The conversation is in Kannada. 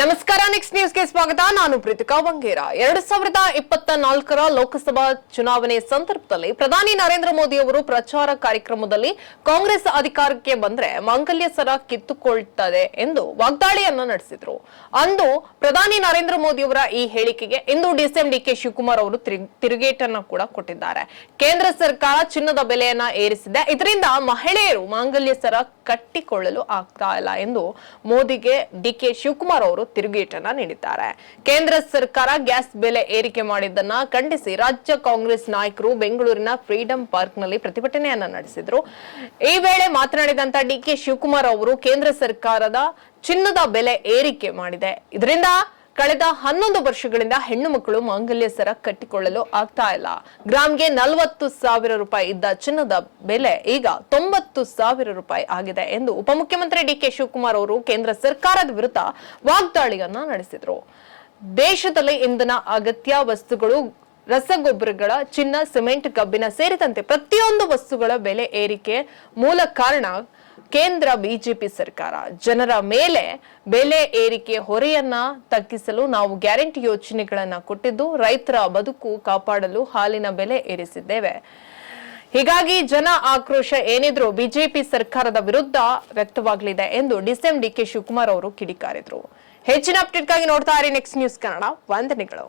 ನಮಸ್ಕಾರ, ನೆಕ್ಸ್ಟ್ ನ್ಯೂಸ್ಗೆ ಸ್ವಾಗತ. ನಾನು ಪ್ರೀತಿಕಾ ಬಂಗೇರ. 2024ರ ಲೋಕಸಭಾ ಚುನಾವಣೆ ಸಂದರ್ಭದಲ್ಲಿ ಪ್ರಧಾನಿ ನರೇಂದ್ರ ಮೋದಿ ಅವರು ಪ್ರಚಾರ ಕಾರ್ಯಕ್ರಮದಲ್ಲಿ ಕಾಂಗ್ರೆಸ್ ಅಧಿಕಾರಕ್ಕೆ ಬಂದ್ರೆ ಮಾಂಗಲ್ಯ ಸರ ಕಿತ್ತುಕೊಳ್ತದೆ ಎಂದು ವಾಗ್ದಾಳಿಯನ್ನ ನಡೆಸಿದ್ರು. ಅಂದು ಪ್ರಧಾನಿ ನರೇಂದ್ರ ಮೋದಿ ಅವರ ಈ ಹೇಳಿಕೆಗೆ ಇಂದು ಡಿಸಿಎಂ ಡಿಕೆ ಶಿವಕುಮಾರ್ ಅವರು ತಿರುಗೇಟನ್ನ ಕೂಡ ಕೊಟ್ಟಿದ್ದಾರೆ. ಕೇಂದ್ರ ಸರ್ಕಾರ ಚಿನ್ನದ ಬೆಲೆಯನ್ನ ಏರಿಸಿದೆ, ಇದರಿಂದ ಮಹಿಳೆಯರು ಮಾಂಗಲ್ಯ ಸರ ಕಟ್ಟಿಕೊಳ್ಳಲು ಆಗ್ತಾ ಇಲ್ಲ ಎಂದು ಮೋದಿಗೆ ಡಿಕೆ ಶಿವಕುಮಾರ್ ಅವರು ತಿರುಗೇಟನ್ನ ನೀಡಿದ್ದಾರೆ. ಕೇಂದ್ರ ಸರ್ಕಾರ ಗ್ಯಾಸ್ ಬೆಲೆ ಏರಿಕೆ ಮಾಡಿದ್ದನ್ನ ಖಂಡಿಸಿ ರಾಜ್ಯ ಕಾಂಗ್ರೆಸ್ ನಾಯಕರು ಬೆಂಗಳೂರಿನ ಫ್ರೀಡಂ ಪಾರ್ಕ್ ನಲ್ಲಿ ಪ್ರತಿಭಟನೆಯನ್ನ ನಡೆಸಿದ್ರು. ಈ ವೇಳೆ ಮಾತನಾಡಿದಂತ ಡಿಕೆ ಶಿವಕುಮಾರ್ ಅವರು ಕೇಂದ್ರ ಸರ್ಕಾರದ ಚಿನ್ನದ ಬೆಲೆ ಏರಿಕೆ ಮಾಡಿದೆ, ಇದರಿಂದ ಕಳೆದ 11 ವರ್ಷಗಳಿಂದ ಹೆಣ್ಣು ಮಕ್ಕಳು ಮಾಂಗಲ್ಯ ಸರ ಕಟ್ಟಿಕೊಳ್ಳಲು ಆಗ್ತಾ ಇಲ್ಲ. ಗ್ರಾಮ್ಗೆ 40,000 ರೂಪಾಯಿ ಇದ್ದ ಚಿನ್ನದ ಬೆಲೆ ಈಗ 90,000 ರೂಪಾಯಿ ಆಗಿದೆ ಎಂದು ಉಪಮುಖ್ಯಮಂತ್ರಿ ಡಿಕೆ ಶಿವಕುಮಾರ್ ಅವರು ಕೇಂದ್ರ ಸರ್ಕಾರದ ವಿರುದ್ಧ ವಾಗ್ದಾಳಿಯನ್ನ ನಡೆಸಿದ್ರು. ದೇಶದಲ್ಲಿ ಇಂಧನ ಅಗತ್ಯ ವಸ್ತುಗಳು, ರಸಗೊಬ್ಬರಗಳ, ಚಿನ್ನ, ಸಿಮೆಂಟ್, ಕಬ್ಬಿಣ ಸೇರಿದಂತೆ ಪ್ರತಿಯೊಂದು ವಸ್ತುಗಳ ಬೆಲೆ ಏರಿಕೆ ಮೂಲ ಕಾರಣ ಕೇಂದ್ರ ಬಿಜೆಪಿ ಸರ್ಕಾರ. ಜನರ ಮೇಲೆ ಬೆಲೆ ಏರಿಕೆ ಹೊರೆಯನ್ನ ತಗ್ಗಿಸಲು ನಾವು ಗ್ಯಾರಂಟಿ ಯೋಜನೆಗಳನ್ನ ಕೊಟ್ಟಿದ್ದು, ರೈತರ ಬದುಕು ಕಾಪಾಡಲು ಹಾಲಿನ ಬೆಲೆ ಏರಿಸಿದ್ದೇವೆ. ಹೀಗಾಗಿ ಜನ ಆಕ್ರೋಶ ಏನಿದ್ರು ಬಿಜೆಪಿ ಸರ್ಕಾರದ ವಿರುದ್ಧ ವ್ಯಕ್ತವಾಗಲಿದೆ ಎಂದು ಡಿಸಿಎಂ ಡಿಕೆ ಶಿವಕುಮಾರ್ ಅವರು ಕಿಡಿಕಾರಿದ್ರು. ಹೆಚ್ಚಿನ ಅಪ್ಡೇಟ್ಗಾಗಿ ನೋಡ್ತಾ ಇರಿ ನೆಕ್ಸ್ಟ್ ನ್ಯೂಸ್ ಕನ್ನಡ. ವಂದನೆಗಳು.